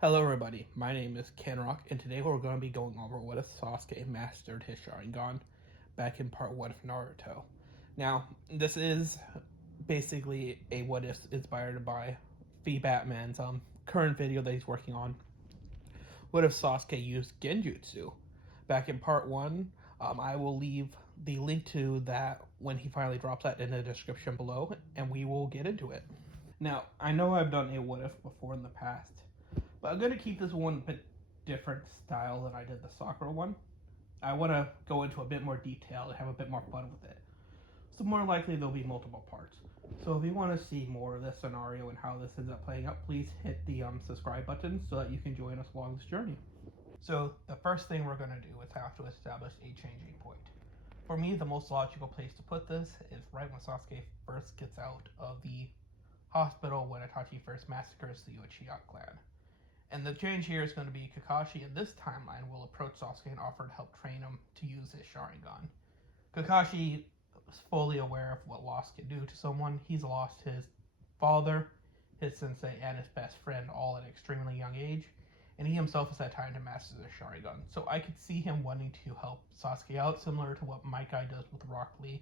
Hello everybody, my name is Ken Rock, and today we're going to be going over what if Sasuke mastered his Sharingan back in part 1 of Naruto. Now, this is basically a what if inspired by the Batman's current video that he's working on. What if Sasuke used Genjutsu? Back in part 1, I will leave the link to that when he finally drops that in the description below, and we will get into it. Now, I know I've done a what if before in the past, but I'm going to keep this one a bit different style than I did the soccer one. I want to go into a bit more detail and have a bit more fun with it. So more likely there'll be multiple parts. So if you want to see more of this scenario and how this ends up playing out, please hit the subscribe button so that you can join us along this journey. So the first thing we're going to do is have to establish a changing point. For me, the most logical place to put this is right when Sasuke first gets out of the hospital when Itachi first massacres the Uchiha clan. And the change here is going to be Kakashi in this timeline will approach Sasuke and offer to help train him to use his Sharingan. Kakashi is fully aware of what loss can do to someone. He's lost his father, his sensei, and his best friend all at an extremely young age, and he himself has had time to master the Sharingan. So I could see him wanting to help Sasuke out, similar to what my guy does with Rock Lee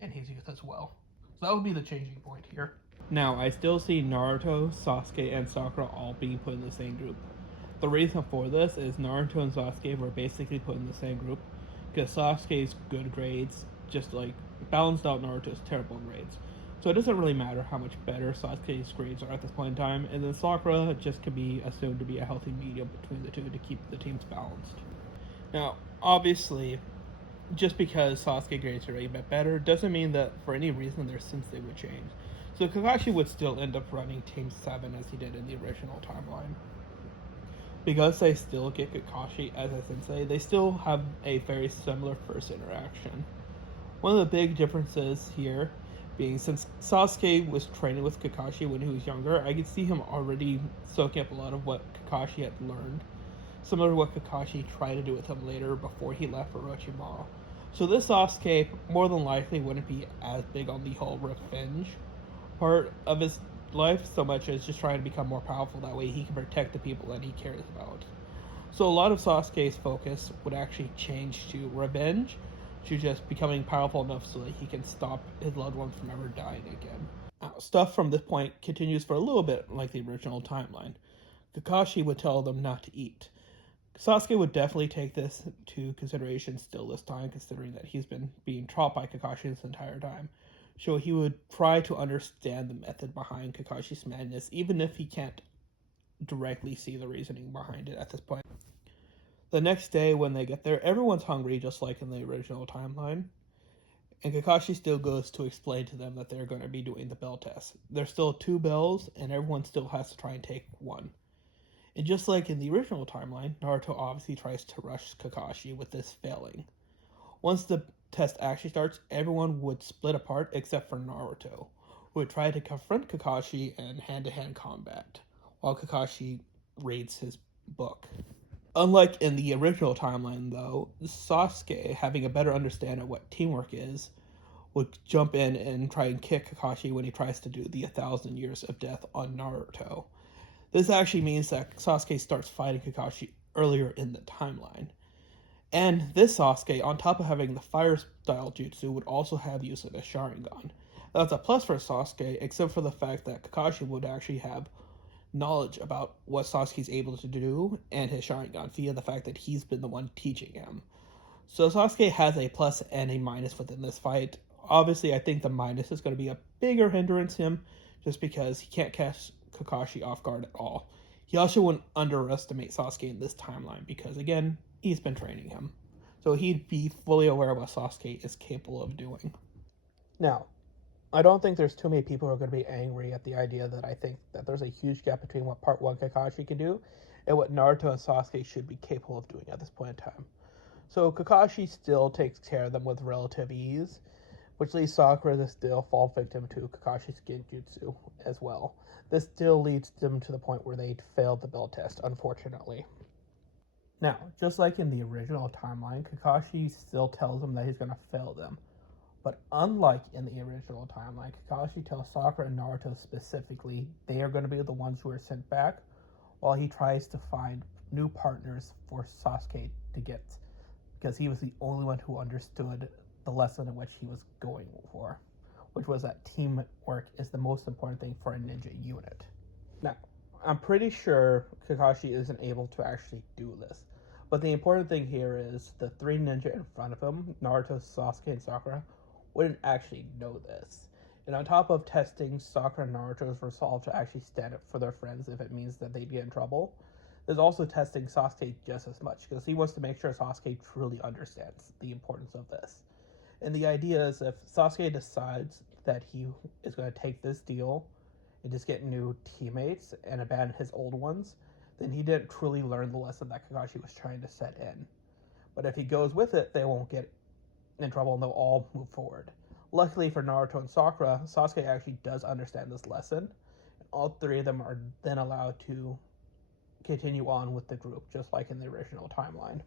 in his youth as well. So that would be the changing point here. Now, I still see Naruto, Sasuke, and Sakura all being put in the same group. The reason for this is Naruto and Sasuke were basically put in the same group because Sasuke's good grades just like balanced out Naruto's terrible grades. So it doesn't really matter how much better Sasuke's grades are at this point in time, and then Sakura just can be assumed to be a healthy medium between the two to keep the teams balanced. Now, obviously, just because Sasuke grades are a bit better doesn't mean that for any reason their sensei would change. So Kakashi would still end up running Team 7 as he did in the original timeline. Because they still get Kakashi as a sensei, they still have a very similar first interaction. One of the big differences here being since Sasuke was training with Kakashi when he was younger, I could see him already soaking up a lot of what Kakashi had learned, similar to what Kakashi tried to do with him later before he left for Orochimaru. So this Sasuke more than likely wouldn't be as big on the whole revenge part of his life so much as just trying to become more powerful. That way he can protect the people that he cares about. So a lot of Sasuke's focus would actually change to revenge, to just becoming powerful enough so that he can stop his loved ones from ever dying again. Stuff from this point continues for a little bit like the original timeline. Kakashi would tell them not to eat. Sasuke would definitely take this into consideration still this time, considering that he's been being taught by Kakashi this entire time. So he would try to understand the method behind Kakashi's madness, even if he can't directly see the reasoning behind it at this point. The next day, when they get there, everyone's hungry, just like in the original timeline. And Kakashi still goes to explain to them that they're going to be doing the bell test. There's still 2 bells, and everyone still has to try and take one. And just like in the original timeline, Naruto obviously tries to rush Kakashi with this failing. Once the test actually starts, everyone would split apart except for Naruto, who would try to confront Kakashi in hand-to-hand combat, while Kakashi reads his book. Unlike in the original timeline, though, Sasuke, having a better understanding of what teamwork is, would jump in and try and kick Kakashi when he tries to do the 1,000 Years of Death on Naruto. This actually means that Sasuke starts fighting Kakashi earlier in the timeline. And this Sasuke, on top of having the fire style jutsu, would also have use of the Sharingan. That's a plus for Sasuke, except for the fact that Kakashi would actually have knowledge about what Sasuke's able to do and his Sharingan via the fact that he's been the one teaching him. So Sasuke has a plus and a minus within this fight. Obviously, I think the minus is going to be a bigger hindrance to him just because he can't catch Kakashi off guard at all. He also wouldn't underestimate Sasuke in this timeline because, again, he's been training him. So he'd be fully aware of what Sasuke is capable of doing. Now, I don't think there's too many people who are going to be angry at the idea that I think that there's a huge gap between what Part 1 Kakashi can do and what Naruto and Sasuke should be capable of doing at this point in time. So Kakashi still takes care of them with relative ease, which leaves Sakura to still fall victim to Kakashi's Genjutsu as well. This still leads them to the point where they failed the bell test, unfortunately. Now, just like in the original timeline, Kakashi still tells them that he's going to fail them. But unlike in the original timeline, Kakashi tells Sakura and Naruto specifically they are going to be the ones who are sent back, while he tries to find new partners for Sasuke to get, because he was the only one who understood the lesson in which he was going for, which was that teamwork is the most important thing for a ninja unit. Now, I'm pretty sure Kakashi isn't able to actually do this, but the important thing here is the three ninja in front of him, Naruto, Sasuke, and Sakura, wouldn't actually know this. And on top of testing Sakura and Naruto's resolve to actually stand up for their friends if it means that they'd be in trouble, there's also testing Sasuke just as much, because he wants to make sure Sasuke truly understands the importance of this. And the idea is if Sasuke decides that he is going to take this deal and just get new teammates and abandon his old ones, then he didn't truly learn the lesson that Kakashi was trying to set in. But if he goes with it, they won't get in trouble and they'll all move forward. Luckily for Naruto and Sakura, Sasuke actually does understand this lesson. All three of them are then allowed to continue on with the group, just like in the original timeline.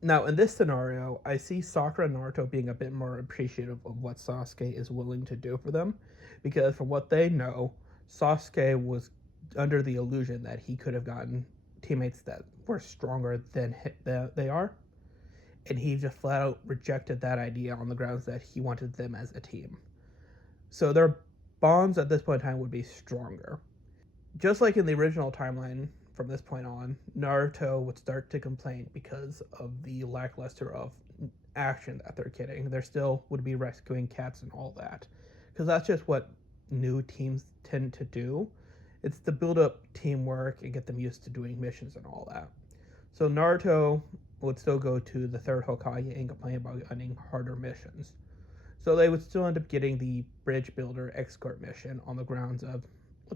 Now, in this scenario, I see Sakura and Naruto being a bit more appreciative of what Sasuke is willing to do for them, because from what they know, Sasuke was under the illusion that he could have gotten teammates that were stronger than they are, and he just flat out rejected that idea on the grounds that he wanted them as a team. So their bonds at this point in time would be stronger. Just like in the original timeline, from this point on, Naruto would start to complain because of the lackluster of action that they're getting. There still would be rescuing cats and all that, because that's just what new teams tend to do. It's to build up teamwork and get them used to doing missions and all that. So Naruto would still go to the third Hokage and complain about getting harder missions. So they would still end up getting the bridge builder escort mission on the grounds of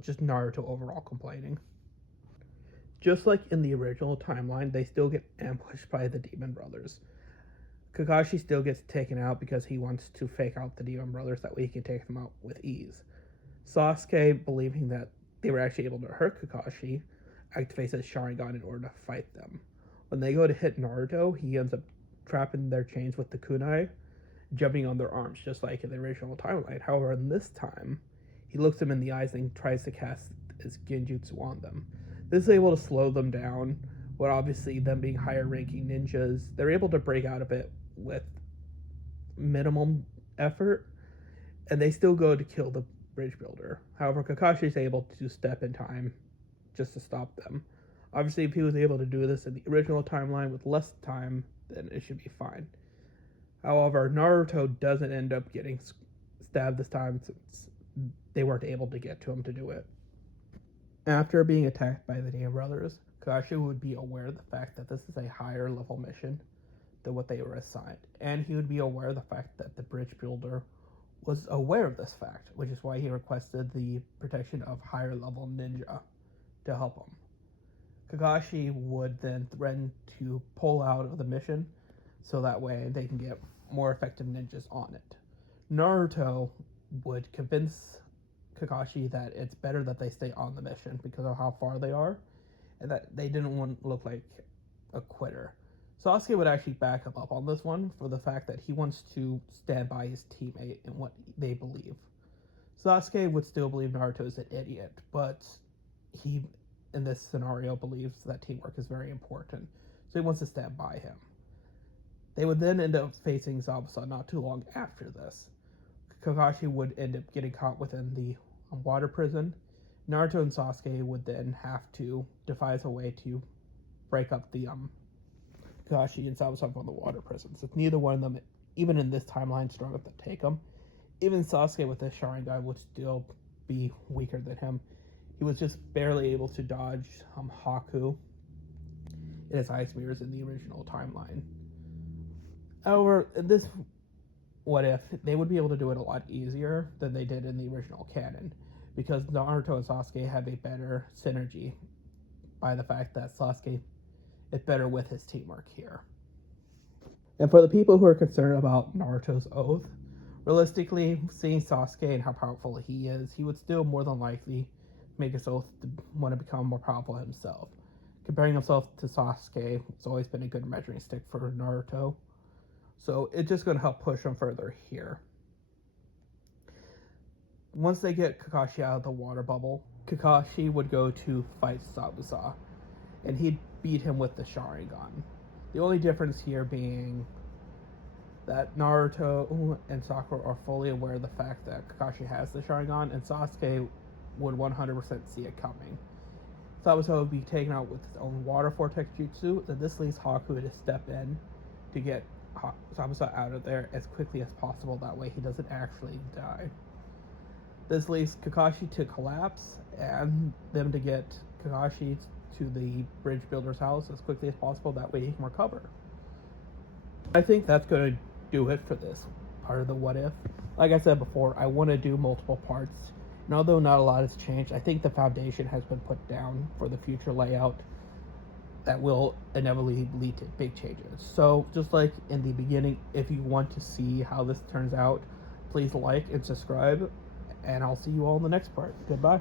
just Naruto overall complaining. Just like in the original timeline, they still get ambushed by the Demon Brothers. Kakashi still gets taken out because he wants to fake out the Demon Brothers, that way he can take them out with ease. Sasuke, believing that they were actually able to hurt Kakashi, activates his Sharingan in order to fight them. When they go to hit Naruto, he ends up trapping their chains with the kunai, jumping on their arms, just like in the original timeline. However, in this time, he looks them in the eyes and tries to cast his genjutsu on them. This is able to slow them down, but obviously them being higher ranking ninjas, they're able to break out a bit with minimum effort, and they still go to kill the bridge builder. However, Kakashi is able to step in time just to stop them. Obviously, if he was able to do this in the original timeline with less time, then it should be fine. However, Naruto doesn't end up getting stabbed this time since they weren't able to get to him to do it. After being attacked by the Demon Brothers, Kakashi would be aware of the fact that this is a higher level mission than what they were assigned, and he would be aware of the fact that the bridge builder was aware of this fact, which is why he requested the protection of higher level ninja to help him. Kakashi would then threaten to pull out of the mission so that way they can get more effective ninjas on it. Naruto would convince Kakashi that it's better that they stay on the mission because of how far they are, and that they didn't want to look like a quitter. Sasuke would actually back him up on this one for the fact that he wants to stand by his teammate and what they believe. Sasuke would still believe Naruto is an idiot, but he, in this scenario, believes that teamwork is very important, so he wants to stand by him. They would then end up facing Zabuza not too long after this. Kakashi would end up getting caught within the water prison. Naruto and Sasuke would then have to devise a way to break up the Kakashi and Zabuza from the water prison. So neither one of them, even in this timeline, strong enough to take him. Even Sasuke with his Sharingan would still be weaker than him. He was just barely able to dodge Haku and his ice mirrors in the original timeline. However, in this what if, they would be able to do it a lot easier than they did in the original canon, because Naruto and Sasuke have a better synergy by the fact that Sasuke is better with his teamwork here. And for the people who are concerned about Naruto's oath, realistically, seeing Sasuke and how powerful he is, he would still more than likely make his oath to want to become more powerful himself. Comparing himself to Sasuke has always been a good measuring stick for Naruto. So it's just going to help push him further here. Once they get Kakashi out of the water bubble, Kakashi would go to fight Zabuza. and he'd beat him with the sharingan. The only difference here being that Naruto and Sakura are fully aware of the fact that Kakashi has the sharingan, and Sasuke would 100% see it coming. Sabusa would be taken out with his own water vortex jutsu, then this leaves Haku to step in to get Sabusa out of there as quickly as possible, that way he doesn't actually die. This leaves Kakashi to collapse and them to get Kakashi to the bridge builder's house as quickly as possible, that way he can recover. I think that's going to do it for this part of the what if. Like I said before, I want to do multiple parts, and although not a lot has changed, I think the foundation has been put down for the future layout that will inevitably lead to big changes. So just like in the beginning, if you want to see how this turns out, please like and subscribe, and I'll see you all in the next part. Goodbye.